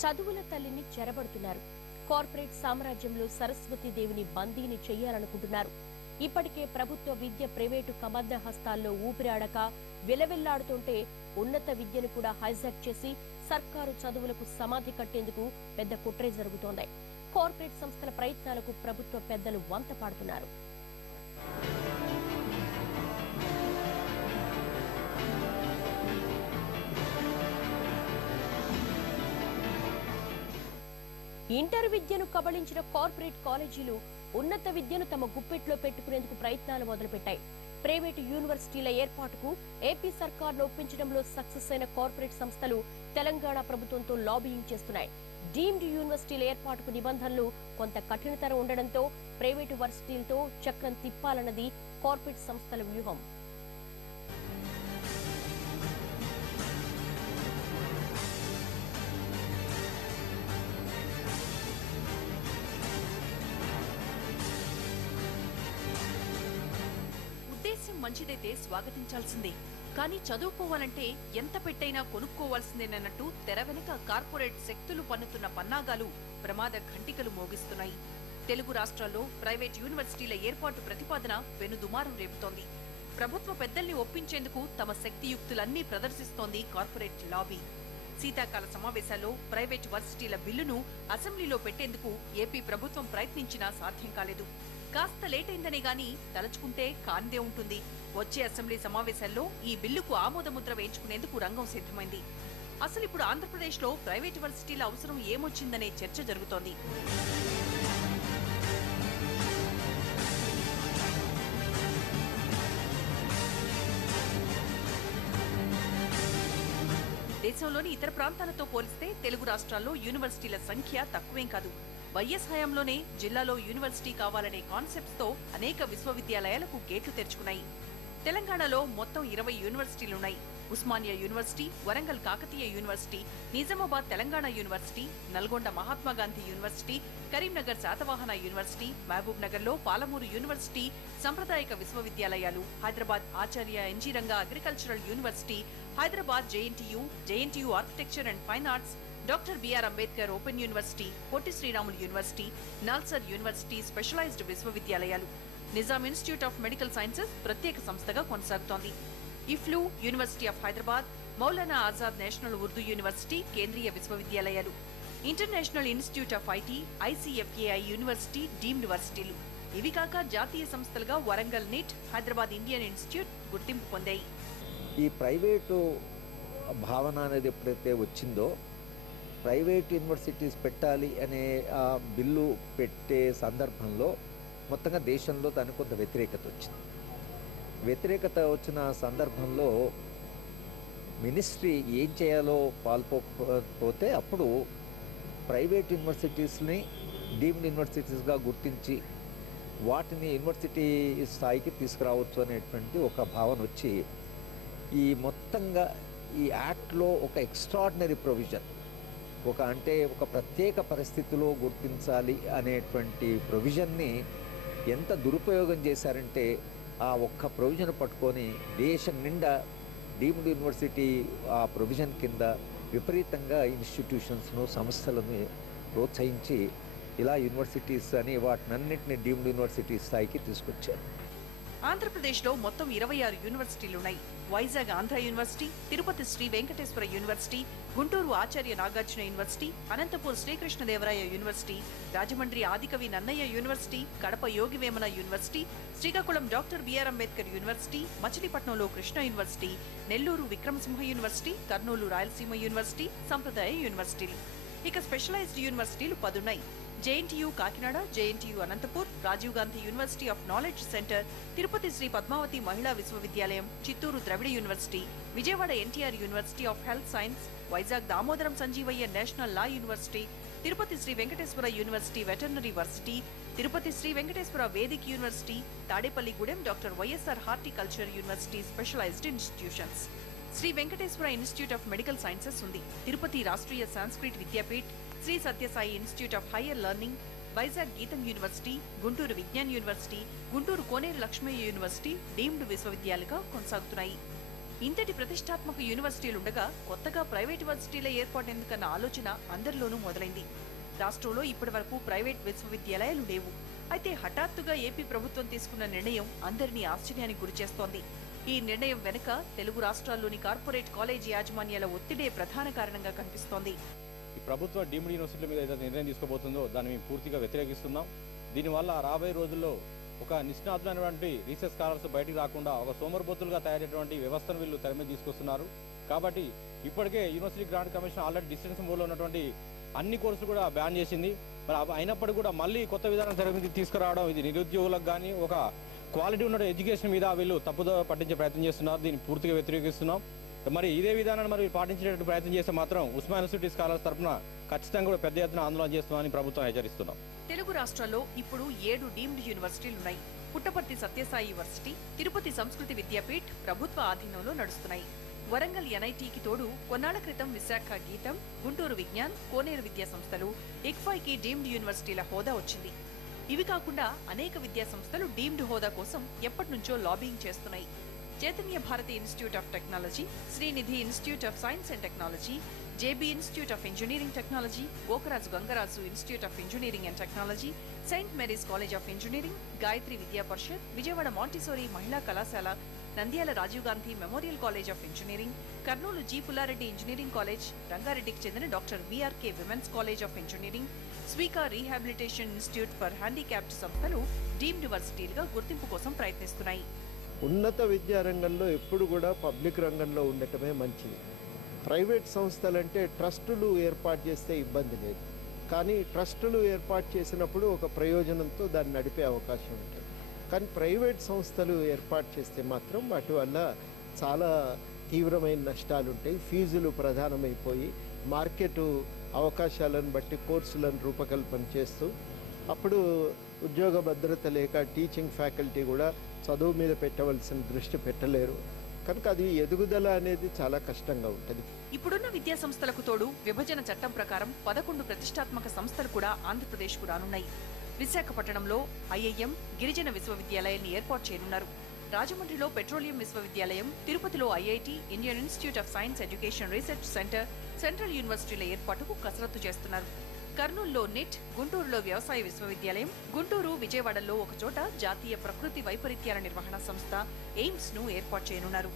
చదువుల తల్లిని చెరబడుతున్నారు. కార్పొరేట్ సామ్రాజ్యంలో సరస్వతి దేవిని బందీని చెయ్యాలనుకుంటున్నారు. ఇప్పటికే ప్రభుత్వ విద్య ప్రైవేటు కబంధ హస్తాల్లో ఊపిరాడక విలవిల్లాడుతుంటే ఉన్నత విద్యను కూడా హైజాక్ చేసి సర్కారు చదువులకు సమాధి కట్టేందుకు పెద్ద కుట్రే జరుగుతోంది. కార్పొరేట్ సంస్థల ప్రయత్నాలకు ప్రభుత్వ పెద్దలు వంత పాడుతున్నారు. ఇంటర్ విద్యను కబళించిన కార్పొరేట్ కాలేజీలు ఉన్నత విద్యను తమ గుప్పెట్లో పెట్టుకునేందుకు ప్రయత్నాలు మొదలుపెట్టాయి. ప్రైవేటు యూనివర్సిటీల ఏర్పాటుకు ఏపీ సర్కార్ను ఒప్పించడంలో సక్సెస్ అయిన కార్పొరేట్ సంస్థలు తెలంగాణ ప్రభుత్వంతో లాబియింగ్ చేస్తున్నాయి. డీమ్డ్ యూనివర్సిటీల ఏర్పాటుకు నిబంధనలు కొంత కఠినతరం ఉండడంతో ప్రైవేటు వర్సిటీలతో చక్రం తిప్పాలన్నది కార్పొరేట్ సంస్థల వ్యూహం. ఉద్దేశ్యం మంచిదైతే స్వాగతించాల్సిందే, కానీ చదువుకోవాలంటే ఎంత పెట్టైనా కొనుక్కోవాల్సిందేనన్నట్టు తెర వెనుక కార్పొరేట్ శక్తులు పన్నుతున్న పన్నాగాలు ప్రమాద ఘంటికలు మోగిస్తున్నాయి. తెలుగు రాష్ట్రాల్లో ప్రైవేట్ యూనివర్సిటీల ఏర్పాటు ప్రతిపాదన వెనుదుమారం రేపుతోంది. ప్రభుత్వ పెద్దల్ని ఒప్పించేందుకు తమ శక్తియుక్తులన్నీ ప్రదర్శిస్తోంది కార్పొరేట్ లాబీ. శీతాకాల సమావేశాల్లో ప్రైవేట్ వర్సిటీల బిల్లును అసెంబ్లీలో పెట్టేందుకు ఏపీ ప్రభుత్వం ప్రయత్నించినా సాధ్యం కాలేదు. కాస్త లేటైందనే గాని తలచుకుంటే కానిదే ఉంటుంది. వచ్చే అసెంబ్లీ సమావేశాల్లో ఈ బిల్లుకు ఆమోదముద్ర వేయించుకునేందుకు రంగం సిద్ధమైంది. అసలు ఇప్పుడు ఆంధ్రప్రదేశ్లో ప్రైవేట్ వర్సిటీల అవసరం ఏమొచ్చిందనే చర్చ జరుగుతోంది. దేశంలోని ఇతర ప్రాంతాలతో పోలిస్తే తెలుగు రాష్ట్రాల్లో యూనివర్సిటీల సంఖ్య తక్కువేం కాదు. వైఎస్ హయాంలోనే జిల్లాలో యూనివర్సిటీ కావాలనే కాన్సెప్ట్స్ తో అనేక విశ్వవిద్యాలయాలకు గేట్లు తెరుచుకున్నాయి. తెలంగాణలో మొత్తం 20 యూనివర్సిటీలున్నాయి. Osmania university, Warangal Kakatiya university, Nizamabad Telangana university, Nalgonda Mahatma Gandhi university, Karimnagar Satavahana university, Mahabubnagar లో పాలమూరు యూనివర్సిటీ సంప్రదాయక విశ్వవిద్యాలయాలు, Hyderabad Acharya NG Ranga agricultural university, Hyderabad JNTU architecture and fine arts, doctor BR Ambedkar open university, Potti Sriramulu university, NALSAR university specialised విశ్వవిద్యాలయాలు, Nizam institute of medical sciences ప్రత్యేక సంస్థగా కొనసాగుతోంది. EFLU, university of Hyderabad, Maulana Azad national Urdu university కేంద్రీయ విశ్వవిద్యాలయాలు, international institute of IT, ICFAI university deemed వర్సిటీలు. ఇవి కాక జాతీయ సంస్థలుగా Warangal NIT, Hyderabad Indian institute గుర్తింపు పొందాయి. ఈ ప్రైవేటు భావన అనేది ఎప్పుడైతే వచ్చిందో, ప్రైవేట్ యూనివర్సిటీస్ పెట్టాలి అనే బిల్లు పెట్టే సందర్భంలో మొత్తంగా దేశంలో దానికి కొంత వ్యతిరేకత వచ్చింది. వ్యతిరేకత వచ్చిన సందర్భంలో మినిస్ట్రీ ఏం చేయాలో పాల్పోతే అప్పుడు ప్రైవేట్ యూనివర్సిటీస్ని డీమ్డ్ యూనివర్సిటీస్గా గుర్తించి వాటిని యూనివర్సిటీ స్థాయికి తీసుకురావచ్చు అనేటువంటి ఒక భావన వచ్చి ఈ మొత్తంగా ఈ యాక్ట్లో ఒక ఎక్స్ట్రాడినరీ ప్రొవిజన్, ఒక ప్రత్యేక పరిస్థితిలో గుర్తించాలి అనేటువంటి ప్రొవిజన్ని ఎంత దురుపయోగం చేశారంటే ఆ ఒక్క ప్రొవిజన్ పట్టుకొని దేశం నిండా డీమ్డ్ యూనివర్సిటీ ఆ ప్రొవిజన్ కింద విపరీతంగా ఇన్స్టిట్యూషన్స్ను సంస్థలను ప్రోత్సహించి ఇలా యూనివర్సిటీస్ అని వాటినన్నింటినీ డీమ్డ్ యూనివర్సిటీ స్థాయికి తీసుకొచ్చారు. ఆంధ్రప్రదేశ్లో మొత్తం 26 యూనివర్సిటీలున్నాయి. Vizag Andhra university, Tirupati Sri Venkateswara university, Guntur Acharya Nagarjuna university, Anantapur Srikrishnadevaraya university, Rajahmundry Adikavi Nannaya university, Kadapa Yogivemana university, Srikakulam doctor BR Ambedkar university, మచిలీపట్నంలో Krishna university, Nellore Vikramasimha university, Kurnool Rayalaseema university సంప్రదాయ యూనివర్సిటీలు. ఇక స్పెషలైజ్డ్ యూనివర్సిటీలు 10 ఉన్నాయి. JNTU Kakinada, JNTU Anantapur, Rajiv Gandhi university of knowledge centre, Tirupati Sri Padmavati Mahila Visvavidyalayam, Chittoor Dravida university, Vijayawada NTR university of health science, Vizag Damodaram Sanjivayya national law university, Tirupati Sri Venkateswara university veterinary varsity, Tirupati Sri Venkateswara vedic university, Tadepalligudem doctor YSR horticulture university specialised institutions. Sri Venkateswara institute of medical sciences ఉంది. Tirupati Rashtriya Sanskrit Vidyapeeth, Sri Sathya Sai institute of higher learning, Vizag GITAM university, Guntur Vignan university, Guntur Koneru Lakshmaiah university deemed విశ్వవిద్యాలయాలుగా కొనసాగుతున్నాయి. ఇంతటి ప్రతిష్టాత్మక యూనివర్సిటీలుండగా కొత్తగా private యూనివర్సిటీల ఏర్పాటెందుకన్న ఆలోచన అందరిలోనూ మొదలైంది. రాష్ట్రంలో ఇప్పటి వరకు ప్రైవేట్ విశ్వవిద్యాలయాలు లేవు. అయితే హఠాత్తుగా ఏపీ ప్రభుత్వం తీసుకున్న నిర్ణయం అందరినీ ఆశ్చర్యానికి గురిచేస్తోంది. ఈ నిర్ణయం వెనుక తెలుగు రాష్ట్రాల్లోని కార్పొరేట్ కాలేజీ యాజమాన్యాల ఒత్తిడే ప్రధాన కారణంగా కనిపిస్తోంది. ఈ ప్రభుత్వ డీమ్డ్ యూనివర్సిటీల మీద ఏదైతే నిర్ణయం తీసుకోబోతుందో దాన్ని మేము పూర్తిగా వ్యతిరేకిస్తున్నాం. దీనివల్ల రాబోయే రోజుల్లో ఒక నిష్ణాతులైనటువంటి రీసెర్చ్ స్కాలర్స్ బయటికి రాకుండా ఒక సోమరిపోతులుగా తయారైనటువంటి వ్యవస్థను వీళ్ళు తెర మీద తీసుకొస్తున్నారు. కాబట్టి ఇప్పటికే university grant commission already distance మోడ్లో ఉన్నటువంటి అన్ని కోర్సులు కూడా బ్యాన్ చేసింది. మరి అయినప్పటికీ కూడా మళ్ళీ కొత్త విధానం తెర మీద తీసుకురావడం ఇది నిరుద్యోగులకు కానీ ఒక క్వాలిటీ ఉన్న ఎడ్యుకేషన్ మీద వీళ్ళు తప్పుదో పట్టించే ప్రయత్నం చేస్తున్నారు. దీన్ని పూర్తిగా వ్యతిరేకిస్తున్నాం. మరి ఇదే విధానాన్ని మరి పాటించేటట్టు ప్రయత్నం చేస్తే మాత్రం ఉస్మానియా యూనివర్సిటీ స్కాలర్స్ తరఫున ఖచ్చితంగా కూడా పెద్ద ఎత్తున ఆందోళన చేస్తున్నామని ప్రభుత్వం హెచ్చరిస్తున్నాం. తెలుగు రాష్ట్రాల్లో ఇప్పుడు 7 డీమ్డ్ యూనివర్సిటీలున్నాయి. పుట్టపర్తి సత్యసాయి యూనివర్సిటీ, తిరుపతి సంస్కృతి విద్యాపీఠ్ ప్రభుత్వ ఆధీనంలో నడుస్తున్నాయి. వరంగల్ ఎన్ఐటీకి తోడు కొన్నాళ్ల క్రితం విశాఖ గీతం, గుంటూరు విజ్ఞాన్, కోనేరు విద్యా సంస్థలు, ఇక్ఫైకి డీమ్డ్ యూనివర్సిటీల హోదా వచ్చింది. ఇవి కాకుండా అనేక విద్యా సంస్థలు డీమ్డ్ హోదా కోసం ఎప్పటినుంచో లాబింగ్ చేస్తున్నాయి. Chaitanya Bharathi institute of technology, Sreenidhi institute of science and technology, JB institute of engineering technology, Gokaraju Gangaraju institute of engineering and technology, saint Mary's college of engineering, Gayatri Vidya Parishad, Vijayawada Montessori Mahila Kalasala, Nandyal Rajiv Gandhi memorial college of engineering, Kurnool G Pulla Reddy engineering college, రంగారెడ్డికి చెందిన doctor BRK women's college of engineering, Sweekar rehabilitation institute for handicapped సంస్థలు deemed యూనివర్సిటీలుగా గుర్తింపు కోసం ప్రయత్నిస్తున్నాయి. ఉన్నత విద్యా రంగంలో ఎప్పుడు కూడా పబ్లిక్ రంగంలో ఉండటమే మంచిది. ప్రైవేట్ సంస్థలంటే ట్రస్టులు ఏర్పాటు చేస్తే ఇబ్బంది లేదు, కానీ ట్రస్టులు ఏర్పాటు చేసినప్పుడు ఒక ప్రయోజనంతో దాన్ని నడిపే అవకాశం ఉంటుంది. కానీ ప్రైవేట్ సంస్థలు ఏర్పాటు చేస్తే మాత్రం వాటి వల్ల చాలా తీవ్రమైన నష్టాలు ఉంటాయి. ఫీజులు ప్రధానమైపోయి మార్కెట్ అవకాశాలను బట్టి కోర్సులను రూపకల్పన చేస్తూ అప్పుడు ఉద్యోగ భద్రత లేక టీచింగ్ ఫ్యాకల్టీ కూడా చదువు మీద పెట్టవలసిన దృష్టి పెట్టలేరు. కనుక అది ఎదుగుదల అనేది చాలా కష్టంగా ఉంటుంది. ఇప్పుడున్న విద్యా సంస్థలకు తోడు విభజన చట్టం ప్రకారం 11 ప్రతిష్టాత్మక సంస్థలు కూడా ఆంధ్రప్రదేశ్కు రానున్నాయి. విశాఖపట్నంలో ఐఐఎం, గిరిజన విశ్వవిద్యాలయాన్ని ఏర్పాటు చేయనున్నారు. రాజమండ్రిలో పెట్రోలియం విశ్వవిద్యాలయం, తిరుపతిలో IIT, Indian institute of science education research centre, central యూనివర్సిటీల ఏర్పాటుకు కసరత్తు చేస్తున్నారు. కర్నూలులో నిట్, గుంటూరులో వ్యవసాయ విశ్వవిద్యాలయం, గుంటూరు, విజయవాడలో ఒకచోట జాతీయ ప్రకృతి వైపరీత్యాల నిర్వహణ సంస్థ ఎయిమ్స్ ను ఏర్పాటు చేయనున్నారు.